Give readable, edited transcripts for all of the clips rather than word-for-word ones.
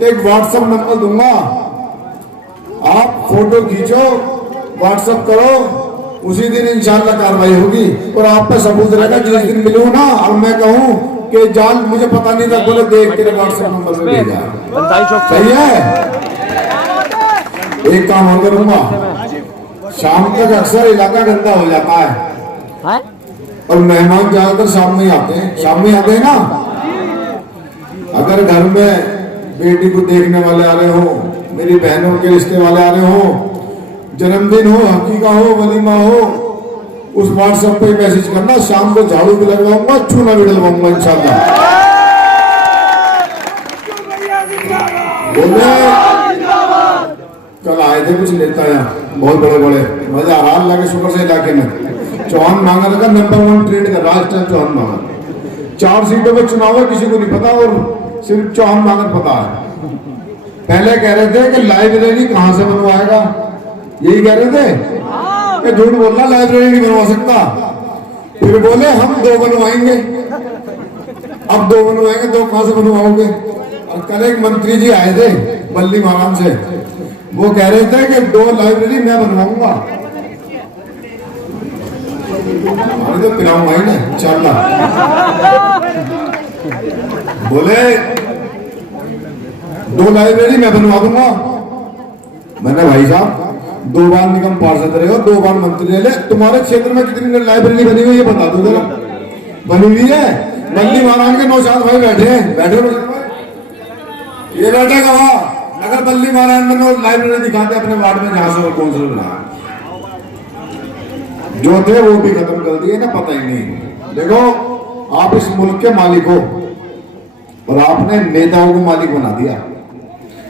एक WhatsApp number दूंगा, आप फोटो खींचो, व्हाट्सएप करो, उसी दिन इंशाल्लाह कार्रवाई होगी और आप पे सबूत रहेगा। जिस दिन मिलूं ना और मैं कहूं कि जाल मुझे पता नहीं था, बोले देख के व्हाट्सएप नंबर में भेजा, सही है। एक काम और करूंगा, शाम तक अक्सर इलाका गंदा हो जाता है और मेहमान ज्यादातर शाम में आते हैं, शाम में आते हैं ना। अगर घर में बेटी को देखने वाले आ रहे हो, मेरी बहनों के रिश्ते वाले आ रहे हो, जन्मदिन हो, हकीका हो, वलीमा हो, उस व्हाट्सएप पे मैसेज करना। शाम को झाड़ू भी लगवाऊंगा, चूना भी डलवाऊंगा इंशाल्लाह। बोले कल आए थे कुछ नेता यहाँ बहुत बड़े बड़े, मजा आ रहा लगे शुक्र से इलाके में। चौहान मांगा का नंबर 1 ट्रेड का राजस्थान चौहान मांगा। 4 सीटों पर चुनाव है, किसी को नहीं पता और सिर्फ चौहान मांगा पता है। पहले कह रहे थे कि लाइब्रेरी कहां से बनवाएगा, यही कह रहे थे कि झूठ बोलना, लाइब्रेरी नहीं बनवा सकता। फिर बोले हम 2 बनवाएंगे। अब 2 बनवाएंगे, 2 कहां से बनवाओगे। और कल एक मंत्री जी आए थे बल्ली महाराज से, वो कह रहे थे कि 2 लाइब्रेरी मैं बनवाऊंगा। अरे तो पिलाऊंगा ही ना इंशाल्लाह। बोले 2 लाइब्रेरी मैं बनवा दूंगा। मैंने भाई साहब 2 बार निगम पार्षद रहे हो, 2 बार मंत्री रहे, तुम्हारे क्षेत्र में कितनी लाइब्रेरी बनी हुई है बता दो जरा। बनी हुई है, बल्ली महाराज के 9 भाई बैठे हैं, बैठे ये बैठे कहा अगर बल्ली महाराज में लाइब्रेरी दिखाते अपने वार्ड में जहां से कौन सा जो थे वो भी खत्म कर दिए ना, पता ही नहीं। देखो आप इस मुल्क के मालिक हो और आपने नेताओं को मालिक बना दिया।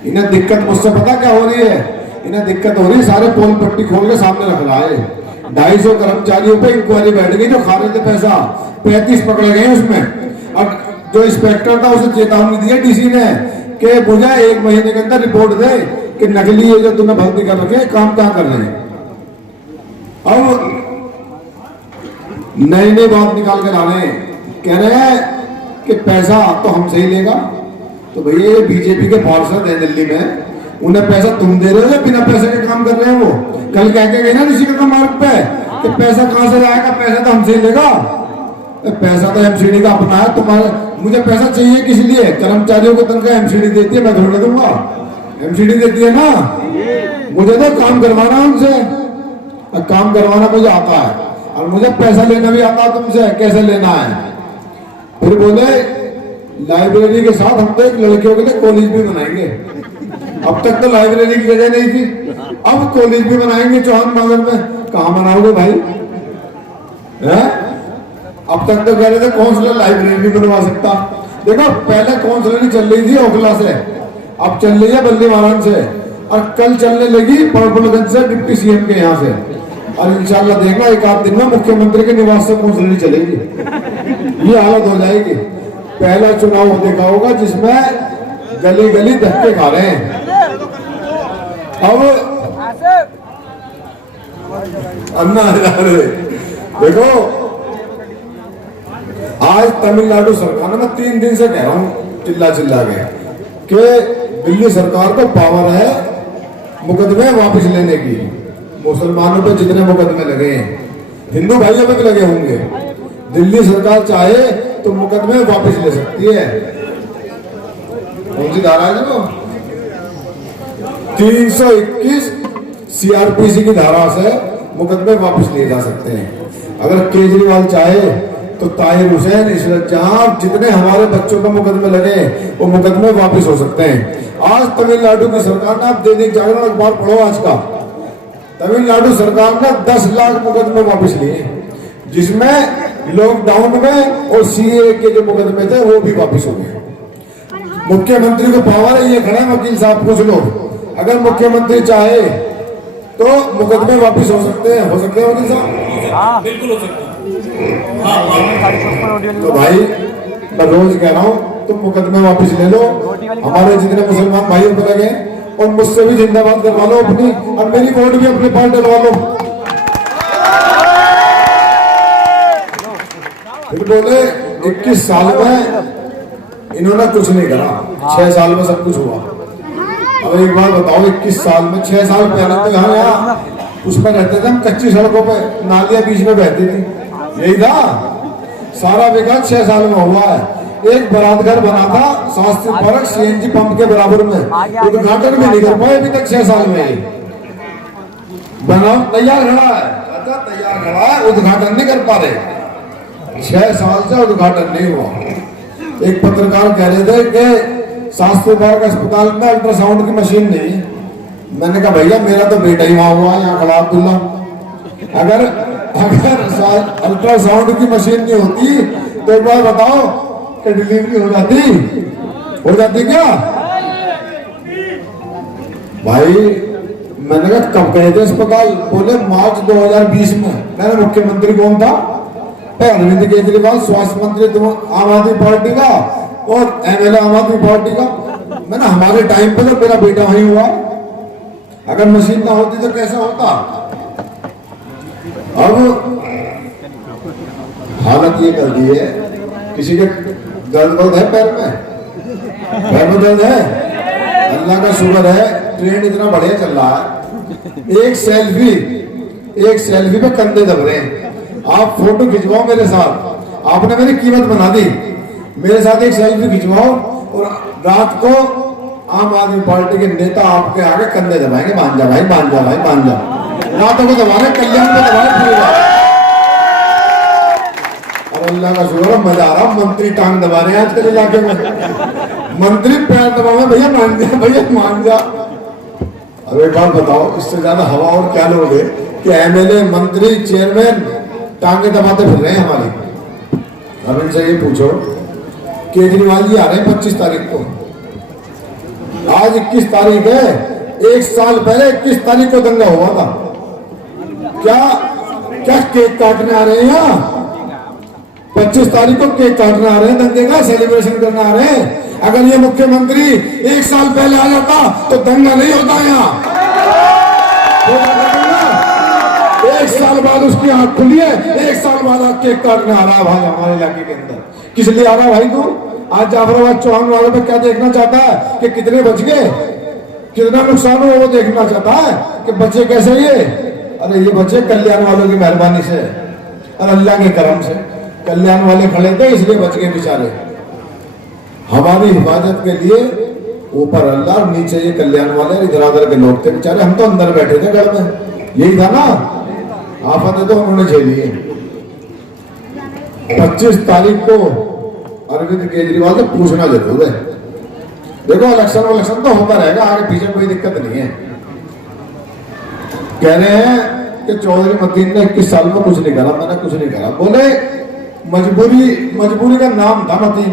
इन्हें दिक्कत मुझसे पता क्या हो रही है, इन्हें दिक्कत हो रही है सारे पोल पट्टी खोल के सामने रख रहा है। 250 कर्मचारियों पे इंक्वायरी बैठ गई, जो खा रहे थे पैसा, 35 पकड़े गए उसमें। अब जो इंस्पेक्टर था उसे चेतावनी दी है डीसी ने कि मुझे 1 महीने के अंदर रिपोर्ट दे कि नकली ये जो तुमने भर्ती कर रखे काम कहां कर रहे हैं। अब नई नई बात निकाल कर आ रहे हैं, कह रहे हैं कि पैसा तो हमसे ही लेगा। तो भैया ये बीजेपी के पार्षद हैं दिल्ली में, उन्हें पैसा तुम दे रहे हो या बिना पैसे के काम कर रहे हैं। वो कल कह के गए ना ऋषि का मार्ग पे कि पैसा कहां से आएगा, पैसा तो हमसे ही लेगा। पैसा तो एमसीडी का अपना है, तुम्हारे मुझे पैसा चाहिए किस लिए, कर्मचारियों को तनख्वाह एमसीडी देती है, मैं थोड़ा दूंगा। एमसीडी देती है ना, मुझे तो काम करवाना उनसे, काम करवाना मुझे आता है और मुझे पैसा लेना भी आता है तुमसे, कैसे लेना है। फिर बोले लाइब्रेरी के साथ हम तो एक लड़कियों के लिए कॉलेज भी बनाएंगे। अब तक तो लाइब्रेरी की जगह नहीं थी, अब कॉलेज भी बनाएंगे चौहान मांगर में। कहां बनाओगे भाई है? अब तक तो कह रहे थे काउंसलर लाइब्रेरी भी बनवा सकता। देखो पहले काउंसलरी चल रही थी ओखला से, अब चल रही है बल्ली महाराज से और कल चलने लगी पर्पलगंज से डिप्टी सीएम के यहाँ से। और इंशाल्लाह देखना 1 दिन में मुख्यमंत्री के निवास से काउंसलरी चलेगी। ये हालत हो जाएगी। पहला चुनाव देखा होगा जिसमें गली गली धक्के खा रहे हैं। अब अन्ना देखो आज तमिलनाडु सरकार ने, मैं 3 दिन से कह रहा हूं चिल्ला चिल्ला के कि दिल्ली सरकार को पावर है मुकदमे वापस लेने की। मुसलमानों पे जितने मुकदमे लगे हैं, हिंदू भाइयों पे भी लगे होंगे, दिल्ली सरकार चाहे तो मुकदमे वापस ले सकती है। कौन सी धारा है वो? 321 सीआरपीसी की धारा से मुकदमे वापस लिए जा सकते हैं। अगर केजरीवाल चाहे तो ताहिर हुसैन, इशरत जहां, जितने हमारे बच्चों पर मुकदमे लगे वो मुकदमे वापस हो सकते हैं। आज तमिलनाडु की सरकार ने, आप दैनिक जागरण अखबार पढ़ो आज का, तमिलनाडु सरकार ने 10 लाख मुकदमे वापस लिए, जिसमें लॉकडाउन में और सीए के जो मुकदमे थे वो भी वापस हो गए। मुख्यमंत्री को पावर है, ये खड़े वकील साहब पूछ लो, अगर मुख्यमंत्री चाहे तो मुकदमे वापस हो सकते हैं वकील साहब? बिल्कुल हो सकते हैं। तो भाई मैं रोज कह रहा हूँ तुम मुकदमे वापस ले लो, हमारे जितने मुसलमान भाइयों को लगे, और मुझसे भी जिंदाबाद करवा लो अपनी, और मेरी वोट भी अपने पास डलवा लो। फिर बोले 21 साल में इन्होंने कुछ नहीं करा, 6 साल में सब कुछ हुआ। अब एक बात बताओ, 21 साल में 6 साल पहले तो यहाँ उसमें रहते थे हम, कच्ची सड़कों पे नालियां बीच में बहती थी, यही था। सारा विकास 6 साल में हुआ है। एक बारात घर बना था शास्त्री पार्क सीएनजी पंप के बराबर में, उद्घाटन भी नहीं कर पाए अभी तक 6 साल में। बना तैयार खड़ा है, अच्छा तैयार खड़ा है, उद्घाटन नहीं कर पा रहे। 6 साल से उद्घाटन नहीं हुआ। एक पत्रकार कह रहे थे कि शास्त्री पार्क अस्पताल में अल्ट्रासाउंड की मशीन नहीं है। मैंने कहा भैया मेरा तो बेटा ही वहां हुआ यहाँ खड़ा अब्दुल्ला, अगर अल्ट्रासाउंड की मशीन नहीं होती तो एक बार बताओ कि डिलीवरी हो जाती क्या भाई? मैंने कहा कब गए थे अस्पताल? बोले मार्च 2020 में। मैंने मुख्यमंत्री कौन था? अरविंद केजरीवाल, स्वास्थ्य मंत्री आम आदमी पार्टी का और एमएलए आम आदमी पार्टी का। मैंने हमारे टाइम पे तो मेरा बेटा वही हुआ, अगर मशीन ना होती तो कैसा होता? अब हालत ये कर दी है, किसी के दर्द है पैर में दर्द है, अल्लाह का शुक्र है ट्रेंड इतना बढ़िया चल रहा है। एक सेल्फी पे कंधे दब रहे हैं। आप फोटो खिंचवाओ मेरे साथ, आपने मेरी कीमत बना दी, मेरे साथ एक सेल्फी खिंचवाओ और रात को आम आदमी पार्टी के नेता आपके आगे कंधे दबाएंगे, मान जा भाई, मान जा भाई, मान जा। रातों को दबाने, कल्याण को दबाने पूरी रात। और अल्लाह का शुक्र मजा आ रहा, मंत्री टांग दबा रहे हैं आजकल इलाके में, मंत्री पैर दबावे, भैया मान जा, भैया मान जा। अब एक बात बताओ, इससे ज्यादा हवा और क्या लोगे कि एमएलए, मंत्री, चेयरमैन टांगे दबाते फिर रहे हैं हमारी। अब इनसे ये पूछो, केजरीवाल जी आ रहे हैं 25 तारीख को, आज 21 तारीख है, 1 साल पहले 21 तारीख को दंगा हुआ था। क्या केक काटने आ रहे हैं यहाँ? 25 तारीख को केक काटने आ रहे हैं, दंगे का सेलिब्रेशन करने आ रहे हैं। अगर ये मुख्यमंत्री 1 साल पहले आ जाता तो दंगा नहीं होता यहाँ। 1 साल बाद उसकी आंख खुली है, 1 साल बाद केक काटने आ रहा है भाई हमारे इलाके के अंदर। किस लिए आ रहा है भाई तू? आज जाफराबाद चौहान वाले पे क्या देखना चाहता है कि कितने बच गए, कितना नुकसान हुआ, वो देखना चाहता है कि बचे कैसे ये? अरे ये बचे कल्याण वालों की मेहरबानी से और अल्लाह के करम से। कल्याण वाले खड़े थे इसलिए बच गए बेचारे। हमारी हिफाजत के लिए ऊपर अल्लाह, नीचे ये कल्याण वाले इधर के लोग थे बेचारे। हम तो अंदर बैठे थे घर में, यही था ना, आफत तो उन्होंने झेली है। 25 तारीख को अरविंद केजरीवाल से पूछना जरूर है। देखो इलेक्शन तो होता रहेगा, आगे पीछे कोई दिक्कत नहीं है। कह रहे हैं कि चौधरी मतीन ने 21 साल में कुछ नहीं करा। मैंने कुछ नहीं करा, बोले मजबूरी का नाम था मतीन।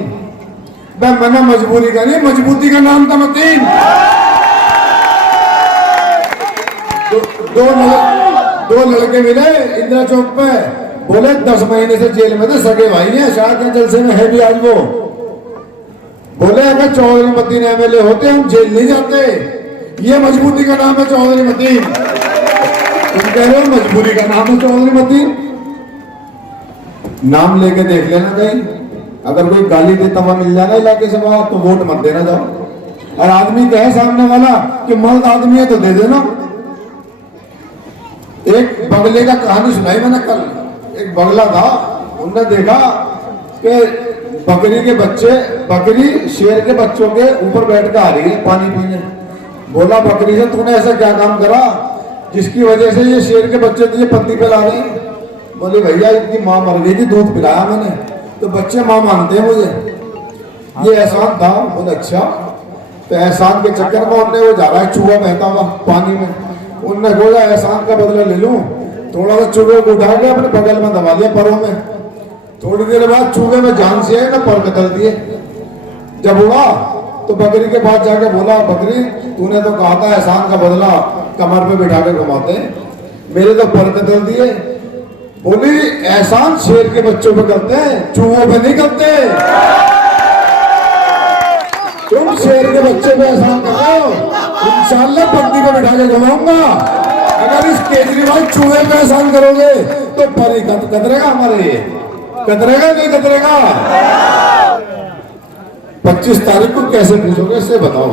मैंने मजबूरी का नहीं, मजबूती का नाम था मतीन। दो लड़के मिले इंदिरा चौक पे, बोले 10 महीने से जेल में थे, सगे भाई हैं, शायद के जलसे में है भी आज वो। बोले अगर चौधरी मतीन एमएलए होते हम जेल नहीं जाते। ये मजबूती का नाम है चौधरी मतीन। तुम कह रहे हो मजबूरी का नाम है चौधरी मतीन? नाम लेके देख लेना कहीं, अगर कोई गाली देता हुआ मिल जाना इलाके से बाहर तो वोट मत देना जाओ। और आदमी कहे सामने वाला कि मर्द आदमी है तो दे देना। एक बगले का कहानी सुनाई मैंने कल। एक बगला था, उनने देखा कि बकरी शेर के बच्चों के ऊपर बैठ कर आ रही है पानी पीने। बोला बकरी से तूने ऐसा क्या काम करा जिसकी वजह से ये शेर के बच्चे तुझे पत्नी पे ला रहे हैं? बोले भैया इनकी माँ मर गई थी, दूध पिलाया मैंने, तो बच्चे माँ मानते हैं मुझे, ये एहसान था। बोले अच्छा, तो एहसान के चक्कर में उनने वो जा रहा है चूहा बहता हुआ पानी में, उनने बोला एहसान का बदला ले लूं, थोड़ा सा चूहे को उठा के अपने बगल में दबा दिया परों में। थोड़ी देर बाद चूहे में जान से आए ना, पर कतल दिए। जब हुआ तो बकरी के पास जाके बोला, बकरी तूने तो कहा था एहसान का बदला कमर पे बिठा के घुमाते, मेरे तो पर कतल दिए। बोली एहसान शेर के बच्चों पे करते हैं, चूहों पे नहीं करते। तुम शेर के बच्चे पे एहसान कर रहे हो, इंशाल्लाह पत्नी पे बिठा के घुमाऊंगा। अगर इस केजरीवाल चूहे पे एहसान करोगे तो परी कतरेगा, हमारे कतरेगा नहीं कतरेगा? 25 तारीख को कैसे पूछोगे इससे बताओ।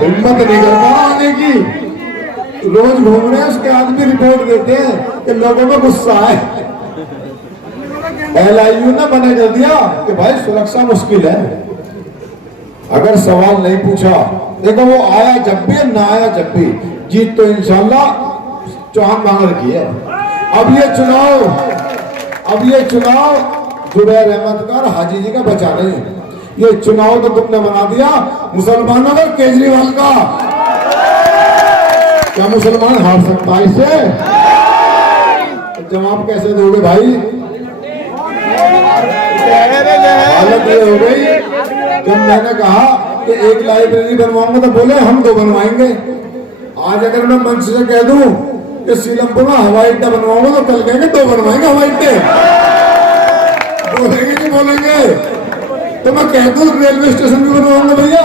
हिम्मत नहीं कर पा आने की। रोज घूम रहे हैं, उसके आदमी रिपोर्ट देते हैं कि लोगों को गुस्सा है। LIU ने मना कर दिया कि भाई सुरक्षा मुश्किल है। अगर सवाल नहीं पूछा, देखो वो आया जब भी ना आया जब भी, जीत तो इंशाल्लाह चौहान बांगर की है। अब ये चुनाव जुबैर अहमद का और हाजी जी का बचा नहीं। ये चुनाव तो तुमने बना दिया मुसलमानों का, केजरीवाल का। क्या मुसलमान हार सकता है इससे? जवाब कैसे दोगे भाई? हालत ये हो गई, जब मैंने कहा कि एक लाइब्रेरी बनवाऊंगा तो बोले हम 2 बनवाएंगे। आज अगर मैं मंच से कह दूं कि सीलमपुर में हवाई अड्डा बनवाऊंगा तो कल कहेंगे 2 बनवाएंगे हवाई अड्डे। बोलेंगे नहीं बोलेंगे? तो मैं कह दूं रेलवे स्टेशन भी बनवाऊंगा भैया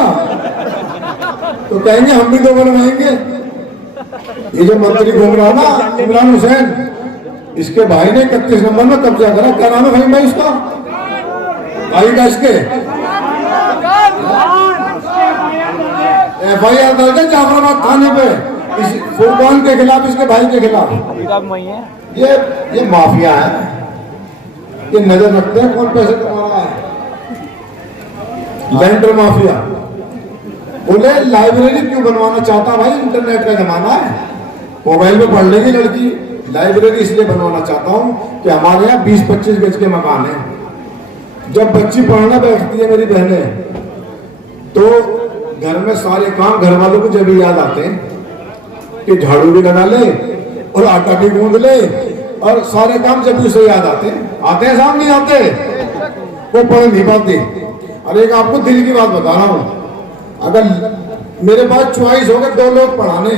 तो कहेंगे हम भी 2 बनवाएंगे। ये जो मंत्री घूम रहा ना इमरान हुसैन, इसके भाई ने 31 नंबर में कब्जा करा। क्या नाम है भाई इसका? भाई का इसके FIR दर्ज है जाफराबाद थाने पे फुरकान के खिलाफ, इसके भाई के खिलाफ। ये माफिया है, ये नजर रखते हैं कौन पैसे कमा रहा है। Lander mafia. बोले लाइब्रेरी क्यों बनवाना चाहता भाई? इंटरनेट का जमाना है, मोबाइल में पढ़ लेगी लड़की। लाइब्रेरी इसलिए बनवाना चाहता हूं कि हमारे यहाँ 20-25 गज के मकान है। जब बच्ची पढ़ने बैठती है मेरी बहनें, तो घर में सारे काम घर वालों को जब याद आते हैं कि झाड़ू भी लगा ले और आटा भी गूंद ले, और सारे काम जब उसे याद आते हैं साहब, नहीं आते वो पढ़ नहीं पाते। अरे एक आपको दिल की बात बता रहा हूं, अगर मेरे पास चॉइस होगा 2 लोग पढ़ाने,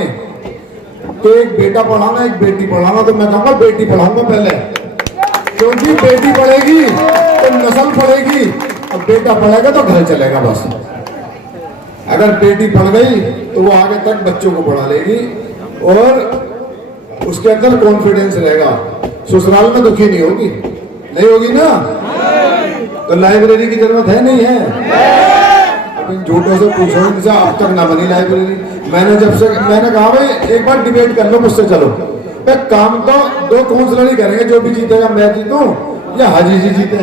तो एक बेटा पढ़ाना एक बेटी पढ़ाना, तो मैं कहूंगा बेटी पढ़ाऊंगा पहले, क्योंकि बेटी पढ़ेगी तो नस्ल पढ़ेगी, अब बेटा पढ़ेगा तो घर चलेगा बस। अगर बेटी पढ़ गई तो वो आगे तक बच्चों को पढ़ा लेगी और उसके अंदर कॉन्फिडेंस रहेगा, ससुराल में दुखी नहीं होगी। नहीं होगी ना? तो लाइब्रेरी की जरूरत है नहीं है? अब इन झूठों से पूछो इनसे, अब तक ना बनी लाइब्रेरी। मैंने कहा भाई एक बार डिबेट कर लो मुझसे, चलो काम तो 2 काउंसलर ही करेंगे, जो भी जीतेगा मैं जीतूं या हाजी जी जीते,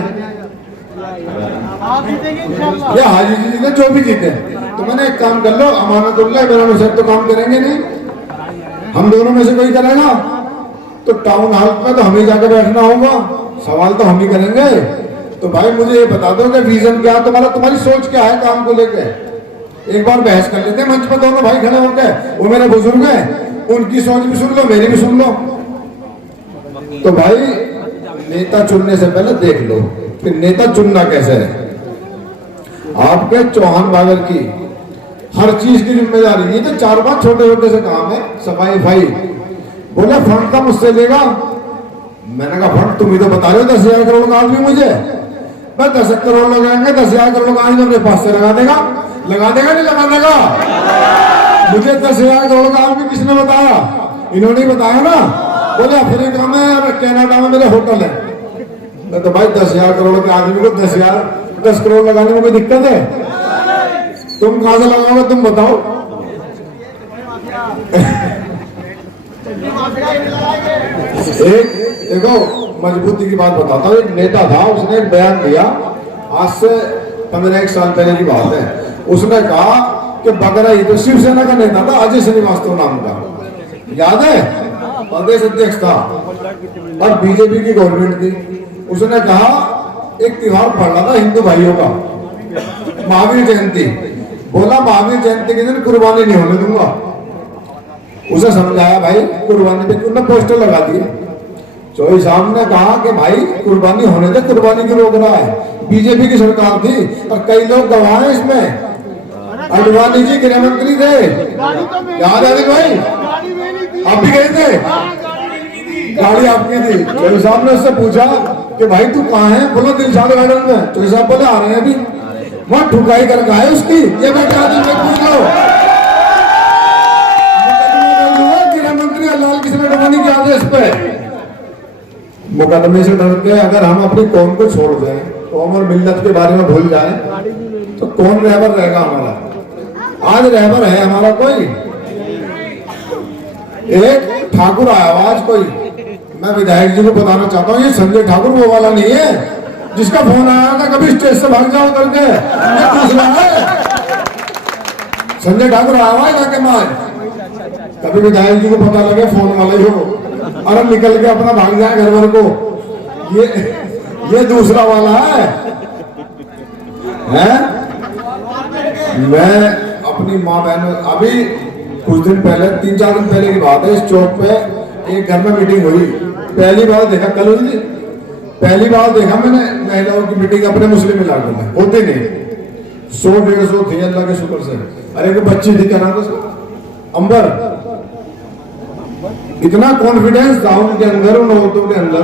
या हाजी जी जीते, जो भी जीते। तो मैंने एक काम कर लो, अमानतुल्लाह इमरान हुसैन तो काम करेंगे नहीं, हम दोनों में से कोई करेगा। तो टाउन हॉल में तो हमें जाकर बैठना होगा, सवाल तो हम ही करेंगे। तो भाई मुझे ये बता दो कि विजन क्या है तुम्हारा, तुम्हारी सोच क्या है काम को लेकर। एक बार बहस कर लेते हैं मंच पर दोनों भाई खड़े होकर, वो मेरे बुजुर्ग हैं, उनकी सोच भी सुन लो मेरी भी सुन लो। तो भाई नेता चुनने से पहले देख लो कि नेता चुनना कैसे है। आपके चौहान बागर की हर चीज की जिम्मेदारी, ये तो 4-5 छोटे-छोटे से काम है। सफाई भाई बोले फंड का मुझसे लेगा, मैंने कहा फंड तुम ही तो बता रहे हो 10,000 करोड़ का आदमी, मुझे मैं 10 करोड़ लगाएंगे, 10,000 करोड़ का आदमी अपने पास से लगा देगा नहीं लगा देगा? मुझे 10,000 करोड़ का आदमी किसने बताया? इन्होंने ही बताया ना। बोले अफ्रीका में और कनाडा में मेरे होटल है। तो भाई 10,000 करोड़ के आदमी को 10 करोड़ लगाने में कोई दिक्कत है? तुम कहां से लगाओगे तुम बताओ? एक देखो मजबूती की बात बताता हूँ। एक नेता था, उसने एक बयान दिया, आज से 15-1 साल पहले की बात है। उसने कहा कि बगरा ही तो शिवसेना का नेता था, अजय श्रीवास्तव नाम का, याद है? प्रदेश अध्यक्ष था और बीजेपी की गवर्नमेंट थी। उसने कहा एक त्योहार पड़ रहा था हिंदू भाइयों का, महावीर जयंती। बोला महावीर जयंती के दिन कुर्बानी नहीं होने दूंगा। उसे समझाया भाई कुर्बानी पे क्यों, पोस्टर लगा दिए। चौधरी साहब ने कहा कि भाई कुर्बानी होने दे, कुर्बानी क्यों रोक रहा है? बीजेपी की सरकार थी और कई लोग गवाह हैं इसमें। अडवाणी जी गृह मंत्री थे, याद है भाई? आप भी गए थे? गाड़ी आपकी थी। चौधरी साहब ने उससे पूछा कि भाई तू कहाँ है? बोला दिलशाद गार्डन में। चौधरी साहब बोले आ रहे हैं अभी। वहां ठुकाई करके आए उसकी, ये बैठे आदमी में पूछ लो। गृह मंत्री लाल किसी ने अडवाणी के आदेश पे मुकदमे से डर के अगर हम अपनी कौम को छोड़ दें, कौम और मिल्लत के बारे में भूल जाएं, तो कौन रहबर रहेगा हमारा? आज रहबर है हमारा कोई? एक ठाकुर आया आज कोई, मैं विधायक जी को बताना चाहता हूँ, ये संजय ठाकुर वो वाला नहीं है जिसका फोन आया था कभी स्टेज से भाग जाओ करके, ये दूसरा है। संजय ठाकुर आया हुआ है मार, कभी विधायक जी को पता लगे फोन वाला ही हो, अरे निकल के अपना भाग जाए घर भर को, ये दूसरा वाला है? मैं अपनी माँ बहनों, अभी कुछ दिन पहले 3-4 दिन पहले की बात है, इस चौक पे एक घर में मीटिंग हुई, पहली बार देखा, कल हुई थी, पहली बार देखा मैंने महिलाओं की मीटिंग अपने मुस्लिम इलाकों में, होती नहीं, 100-150 थी अल्लाह के शुक्र से। अरे एक बच्ची थी, क्या नाम था, अंबर, इतना कॉन्फिडेंस था उनके अंदर, उन औरतों के अंदर,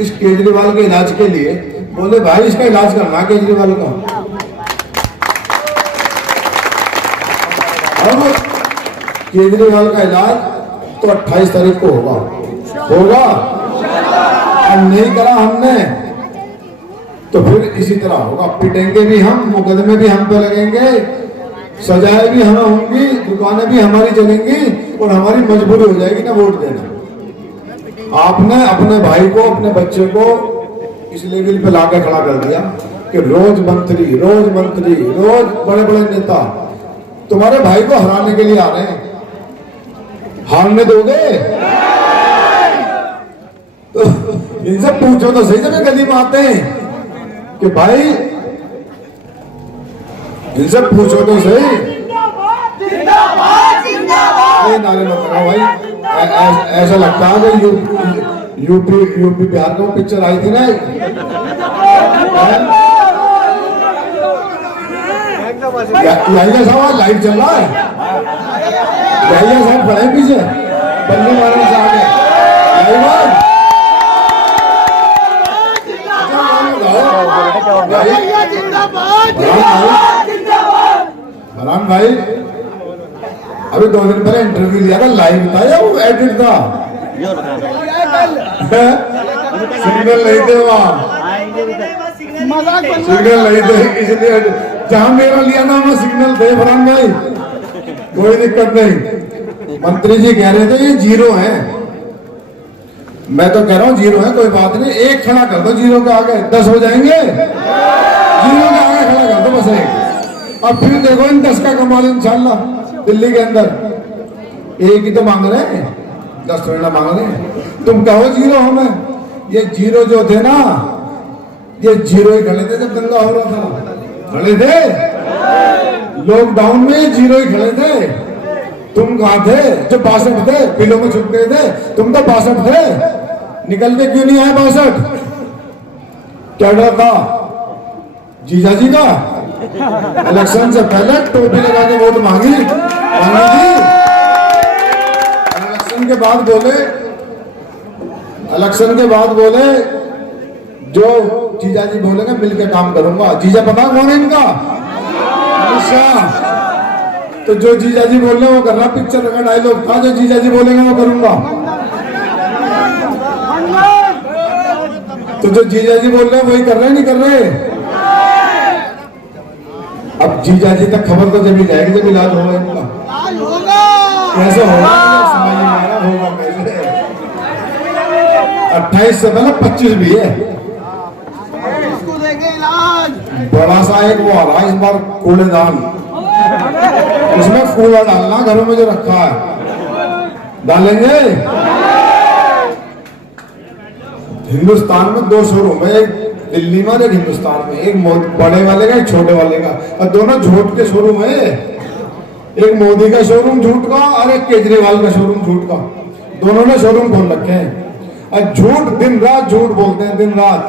इस केजरीवाल के इलाज के लिए बोले भाई इसका इलाज करना केजरीवाल का। अब केजरीवाल का इलाज तो 28 तारीख को होगा, अब नहीं करा हमने तो फिर इसी तरह होगा, पिटेंगे भी हम, मुकदमे भी हम पे लगेंगे, सजाएं भी हमें होंगी, दुकानें भी हमारी चलेंगी और हमारी मजबूरी हो जाएगी ना वोट देना। आपने अपने भाई को, अपने बच्चे को इस लेवल पे लाके खड़ा कर दिया कि रोज मंत्री, रोज बड़े बड़े नेता तुम्हारे भाई को हराने के लिए आ रहे हैं, हारने दोगे? तो इनसे पूछो तो सही, जब गली में आते हैं कि भाई, इनसे पूछो तो सही, नारे मत लगाओ भाई, ऐसा लगता है कि यूपी बिहार में पिक्चर आई थी ना, यही साहब लाइव चल रहा है, यही साहब खड़े पीछे बल्ली मारने से आगे फरहान भाई, अभी 2 दिन पहले इंटरव्यू लिया था, लाइव था या वो एडिट था? सिग्नल नहीं थे वहाँ, सिग्नल नहीं थे, इसलिए जहां मेरा लिया ना वहां सिग्नल थे फरहान भाई, कोई दिक्कत नहीं। मंत्री जी कह रहे थे ये 0 है, मैं तो कह रहा हूँ 0 है, कोई बात नहीं, एक खड़ा कर दो 0 के आगे, 10 हो जाएंगे, 0 के आगे खड़ा कर दो बस एक, अब फिर देखो इन 10 का कमाल इंशाल्लाह। दिल्ली के अंदर एक ही तो मांग रहे हैं, 10 थोड़ा ना मांग रहे हैं, तुम कहो 0 हमें, ये 0 जो थे ना, ये 0 ही खड़े थे जब दंगा हो रहा था, खड़े थे लॉकडाउन में, 0 ही खड़े थे। तुम कहां थे जो 62 थे, बिलों में छुप गए थे, तुम तो 62 थे, निकल के क्यों नहीं आए 62? क्या डर था जीजा जी का? इलेक्शन से पहले टोपी लगा के वोट मांगी थी, इलेक्शन के बाद बोले जो जीजा जी बोलेंगे मिलके काम करूंगा। जीजा पता कौन है इनका? तो जो जीजा जी बोल रहे वो कर रहा, पिक्चर का डायलॉग था, जो जीजा जी बोलेंगे वो करूंगा। तो जो जीजा जी बोल रहे वही कर रहे, नहीं कर रहे? अब जीजा जी तक खबर तो जब ही जाएगी जब इलाज होगा इनका, कैसे होगा समझ नहीं आ रहा, होगा कैसे? 28 से पहले 25 भी है, बड़ा सा एक वो आ रहा है इस बार कूड़ेदान, उसमें कूड़ा डालना घरों में जो रखा है, डालेंगे। हिंदुस्तान में 2 शोरूम है, एक दिल्ली में, एक हिंदुस्तान में, एक बड़े वाले का, एक छोटे वाले का, और दोनों झूठ के शोरूम है, एक मोदी का शोरूम झूठ का और एक केजरीवाल का शोरूम झूठ का, दोनों ने शोरूम खोल रखे हैं और झूठ दिन रात झूठ बोलते हैं, दिन रात।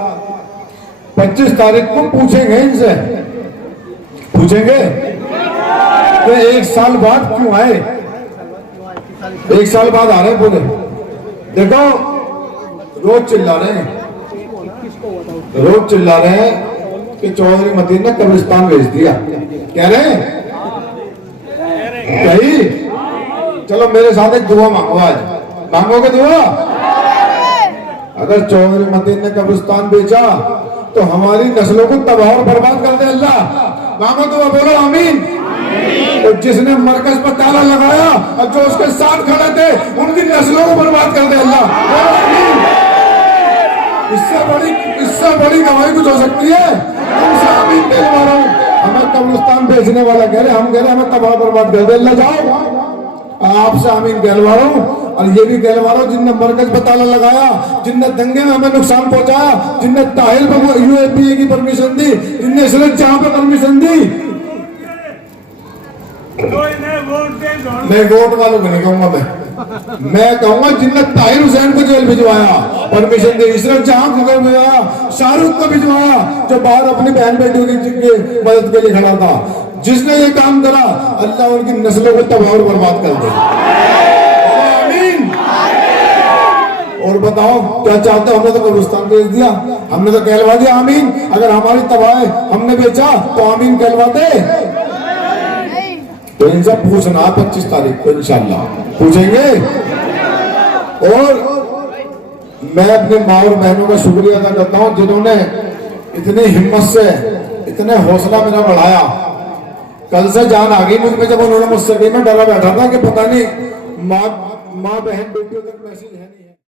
25 तारीख को पूछेंगे इनसे, पूछेंगे तो 1 साल बाद क्यों आए, 1 साल बाद आ रहे पूरे, देखो रोज चिल्ला रहे हैं कि चौधरी मतीन ने कब्रिस्तान भेज दिया, कह रहे हैं कही। चलो मेरे साथ एक दुआ मांगो, आज मांगोगे दुआ? अगर चौधरी मतीन ने कब्रिस्तान बेचा तो तो हमारी नस्लों को तबाह और बर्बाद कर दे अल्लाह। मामा तो बोलो आमीन। तो जिसने मरकज पर ताला लगाया और जो उसके साथ खड़े थे उनकी नस्लों को बर्बाद कर दे अल्लाह। बोलो आमीन। इससे बड़ी गवाही कुछ हो सकती है? तुमसे आमीन कहने वाला हूं। हमें कब्रिस्तान बेचने वाला कह रहे, हम कह रहे हमें तबाह बर्बाद कर दे अल्लाह। जाओ, आपसे आमीन कहलवा रहा हूं। और ये भी कहलवा रहा हूं, जिनने मरकज पर ताला लगाया, जिनने दंगे में हमें नुकसान पहुंचाया, जिनने ताहिर पर यूएपीए की परमिशन दी, जिनने इसराइल जहां पर परमिशन दी, मैं वोट वालों को नहीं कहूंगा। मैं कहूंगा जिनने ताहिर हुसैन को जेल भिजवाया, परमिशन दी, इसराइल जहां को भिजवाया, शाहरुख को भिजवाया जो बाहर अपनी बहन बेटियों की मदद के लिए खड़ा था, जिसने ये काम करा, अल्लाह उनकी नस्लों को तबाह और बर्बाद कर दे। आमीन। और बताओ क्या चाहते हो? हमने तो कब्रिस्तान बेच दिया, हमने तो कहलवा दिया आमीन। अगर हमारी तबाह हमने बेचा तो आमीन कहलवा दे। तो इनसे पूछना 25 तारीख को इंशाल्लाह पूछेंगे। और मैं अपने माँ और बहनों का शुक्रिया अदा करता हूं जिन्होंने इतनी हिम्मत से, इतने हौसला मेरा बढ़ाया। कल से जान आ गई मुझ में जब उन्होंने मुझसे कही, मैं डरा बैठा था कि पता नहीं माँ बहन बेटियों तक मैसेज है नहीं।